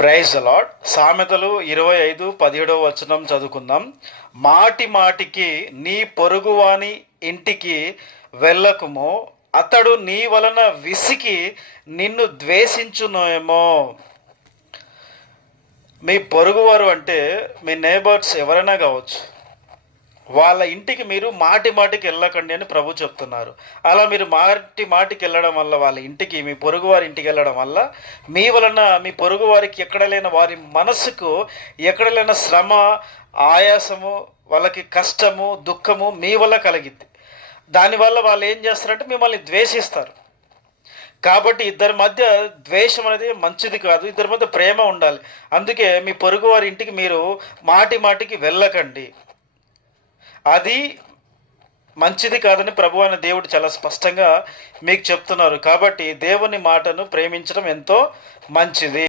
Praise the lord. సామెతలు 25:17 చదువుకుందాం. మాటి మాటికి నీ పొరుగువాని ఇంటికి వెళ్ళకుము, అతడు నీ వలన విసికి నిన్ను ద్వేషించునేమో. మీ పొరుగువారు అంటే మీ నేబర్స్ ఎవరైనా కావచ్చు. వాళ్ళ ఇంటికి మీరు మాటి మాటికి వెళ్ళకండి అని ప్రభు చెప్తున్నారు. అలా మీరు మాటి మాటికి వెళ్ళడం వల్ల, వాళ్ళ ఇంటికి, మీ పొరుగువారి ఇంటికి వెళ్ళడం వల్ల మీ వలన మీ పొరుగువారికి ఎక్కడ లేని వారి మనసుకు ఎక్కడ లేని శ్రమ, ఆయాసము, వాళ్ళకి కష్టము, దుఃఖము మీ వల్ల కలిగిద్ది. దానివల్ల వాళ్ళు ఏం చేస్తారంటే మిమ్మల్ని ద్వేషిస్తారు. కాబట్టి ఇద్దరి మధ్య ద్వేషం అనేది మంచిది కాదు. ఇద్దరి మధ్య ప్రేమ ఉండాలి. అందుకే మీ పొరుగువారి ఇంటికి మీరు మాటి మాటికి వెళ్ళకండి. అది మంచిది కాదని ప్రభు అయిన దేవుడు చాలా స్పష్టంగా మీకు చెప్తున్నారు. కాబట్టి దేవుని మాటను ప్రేమించడం ఎంతో మంచిది.